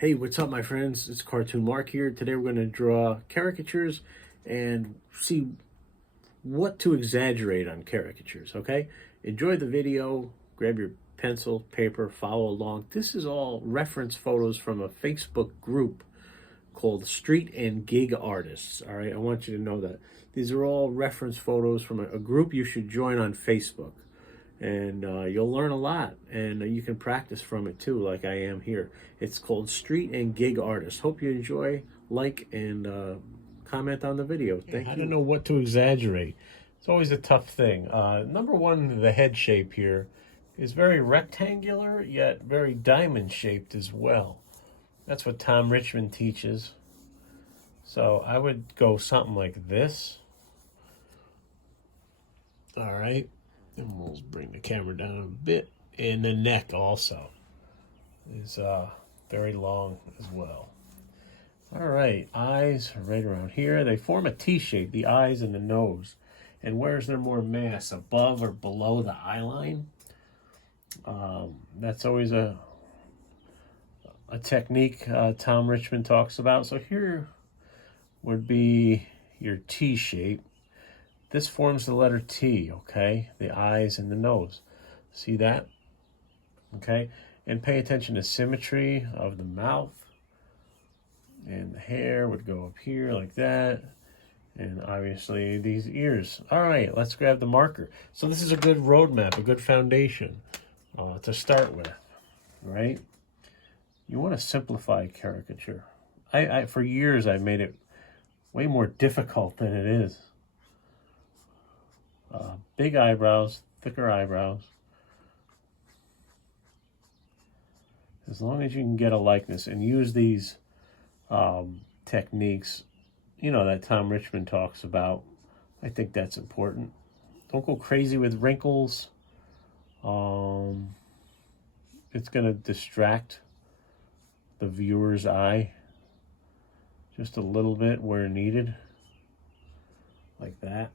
Hey, what's up, my friends? It's Cartoon Mark here. Today we're going to draw caricatures and see what to exaggerate on caricatures, okay? Enjoy the video, grab your pencil, paper, follow along. This is all reference photos from a Facebook group called Street and Gig Artists, all right? I want you to know that. These are all reference photos from a group you should join on Facebook. And you'll learn a lot, and you can practice from it too, like I am here. It's called Street and Gig Artists. Hope you enjoy, like, and comment on the video. Thank you. I don't know what to exaggerate. It's always a tough thing. Number one, the head shape here is very rectangular, yet very diamond shaped as well. That's what Tom Richmond teaches. So I would go something like this. All right. And we'll bring the camera down a bit. And the neck also is very long as well. All right, eyes are right around here. They form a T shape, the eyes and the nose. And where's there more mass, above or below the eye line? That's always a technique Tom Richmond talks about. So here would be your T shape. This forms the letter T, okay? The eyes and the nose. See that? Okay? And pay attention to symmetry of the mouth. And the hair would go up here like that. And obviously these ears. All right, let's grab the marker. So this is a good roadmap, a good foundation to start with, right? You want to simplify caricature. I for years, I made it way more difficult than it is. Big eyebrows, thicker eyebrows. As long as you can get a likeness and use these techniques, you know, that Tom Richmond talks about, I think that's important. Don't go crazy with wrinkles. It's going to distract the viewer's eye just a little bit where needed, like that.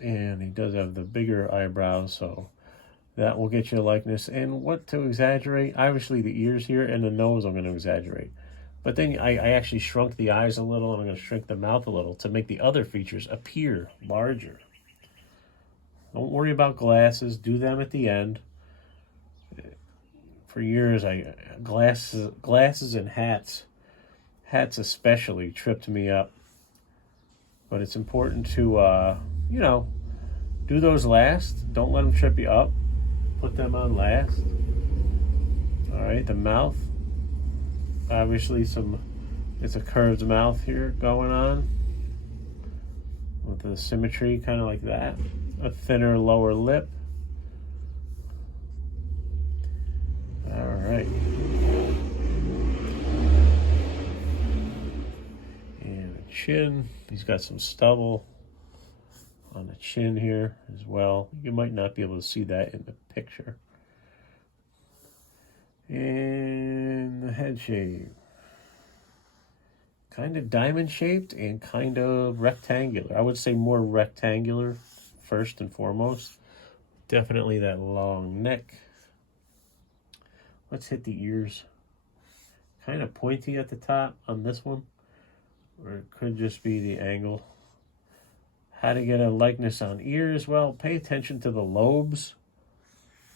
And he does have the bigger eyebrows, so that will get you a likeness. And what to exaggerate? Obviously the ears here and the nose I'm going to exaggerate. But then I actually shrunk the eyes a little, and I'm going to shrink the mouth a little to make the other features appear larger. Don't worry about glasses. Do them at the end. For years, glasses and hats especially, tripped me up. But it's important to, you know, do those last. Don't let them trip you up. Put them on last. All right, the mouth. Obviously, it's a curved mouth here going on with the symmetry, kind of like that. A thinner lower lip. All right. And the chin. He's got some stubble on the chin here as well. You might not be able to see that in the picture. And the head shape. Kind of diamond shaped and kind of rectangular. I would say more rectangular first and foremost. Definitely that long neck. Let's hit the ears. Kind of pointy at the top on this one. Or it could just be the angle. How to get a likeness on ears? Well, pay attention to the lobes.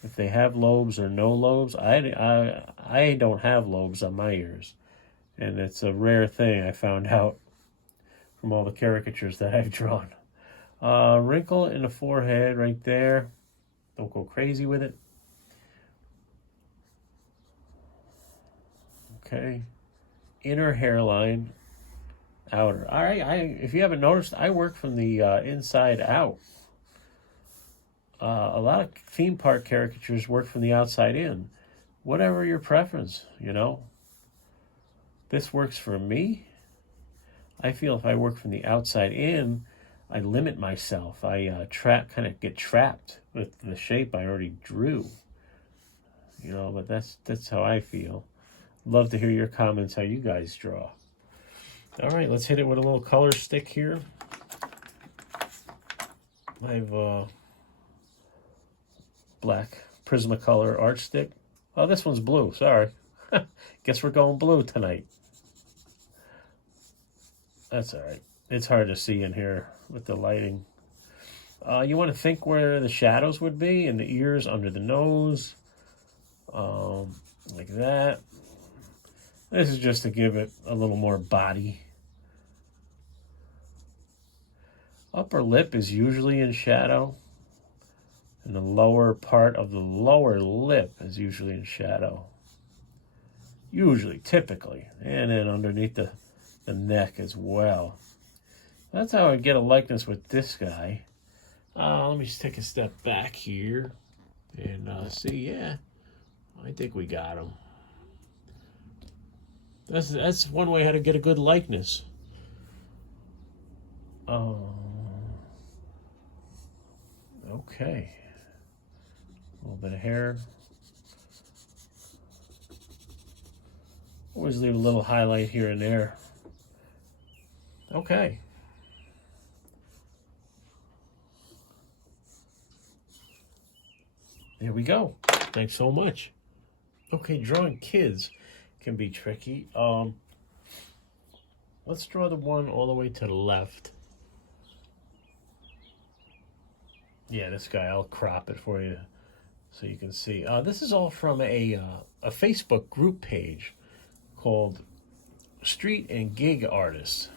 If they have lobes or no lobes. I don't have lobes on my ears. And it's a rare thing I found out from all the caricatures that I've drawn. Wrinkle in the forehead right there. Don't go crazy with it. Okay. Inner hairline. Outer. All right. If you haven't noticed, I work from the inside out. A lot of theme park caricatures work from the outside in. Whatever your preference, you know. This works for me. I feel if I work from the outside in, I limit myself. I kind of get trapped with the shape I already drew. You know, but that's how I feel. Love to hear your comments, how you guys draw. All right, let's hit it with a little color stick here. I have black Prismacolor art stick. Oh, this one's blue, sorry. Guess we're going blue tonight. That's all right. It's hard to see in here with the lighting. You want to think where the shadows would be, in the ears, under the nose, like that. This is just to give it a little more body. Upper lip is usually in shadow, and the lower part of the lower lip is usually in shadow. Usually, typically, and then underneath the neck as well. That's how I get a likeness with this guy. Let me just take a step back here and see. Yeah, I think we got him. That's one way how to get a good likeness. Okay. A little bit of hair. Always leave a little highlight here and there. Okay. There we go. Thanks so much. Okay, drawing kids can be tricky. Let's draw the one all the way to the left. Yeah, this guy, I'll crop it for you so you can see. This is all from a Facebook group page called Street and Gig Artists.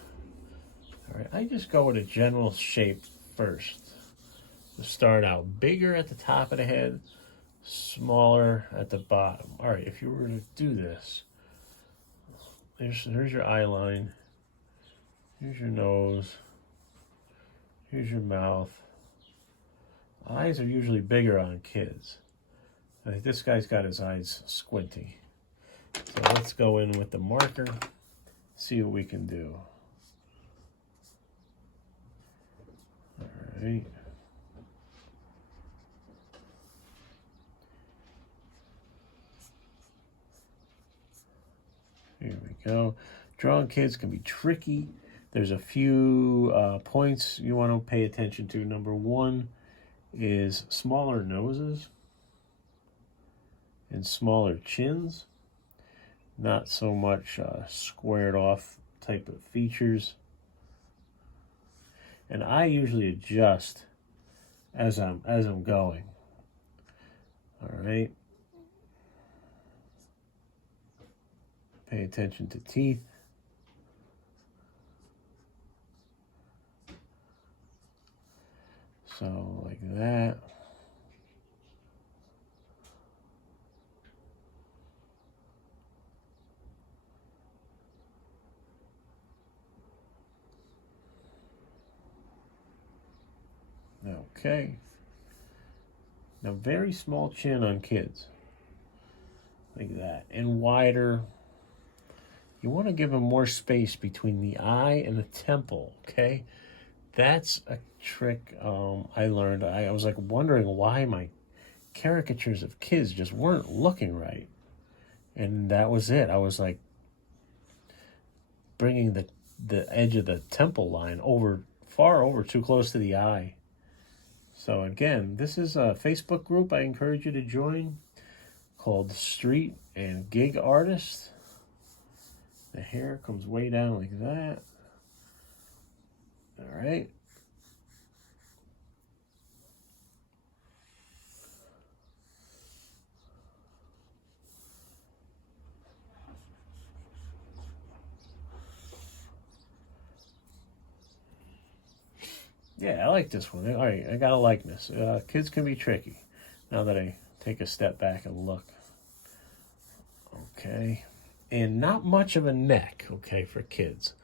All right, I just go with a general shape first. To start out bigger at the top of the head, smaller at the bottom. All right, if you were to do this, here's your eye line, here's your nose, here's your mouth. Eyes are usually bigger on kids. I think this guy's got his eyes squinty. So let's go in with the marker, see what we can do. All right. Here we go. Drawing kids can be tricky. There's a few points you want to pay attention to. Number one is smaller noses and smaller chins. Not so much squared off type of features. And I usually adjust as I'm going. All right. Pay attention to teeth. So like that. Okay. Now very small chin on kids. Like that. And wider. You want to give them more space between the eye and the temple, okay? That's a trick I learned. I was like wondering why my caricatures of kids just weren't looking right. And that was it. I was like bringing the edge of the temple line far over, too close to the eye. So again, this is a Facebook group I encourage you to join called Street and Gig Artists. The hair comes way down like that. All right. Yeah, I like this one. All right, I got a likeness. Kids can be tricky. Now that I take a step back and look. Okay. And not much of a neck, okay, for kids.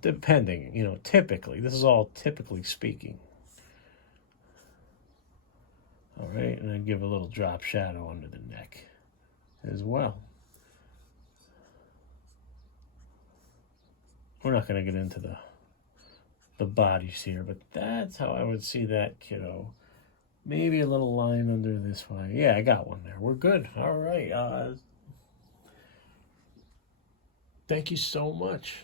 Depending, typically. This is all typically speaking. All right, and then give a little drop shadow under the neck as well. We're not going to get into the bodies here, but that's how I would see that kiddo. Maybe a little line under this one. Yeah, I got one there. We're good. All right. Thank you so much.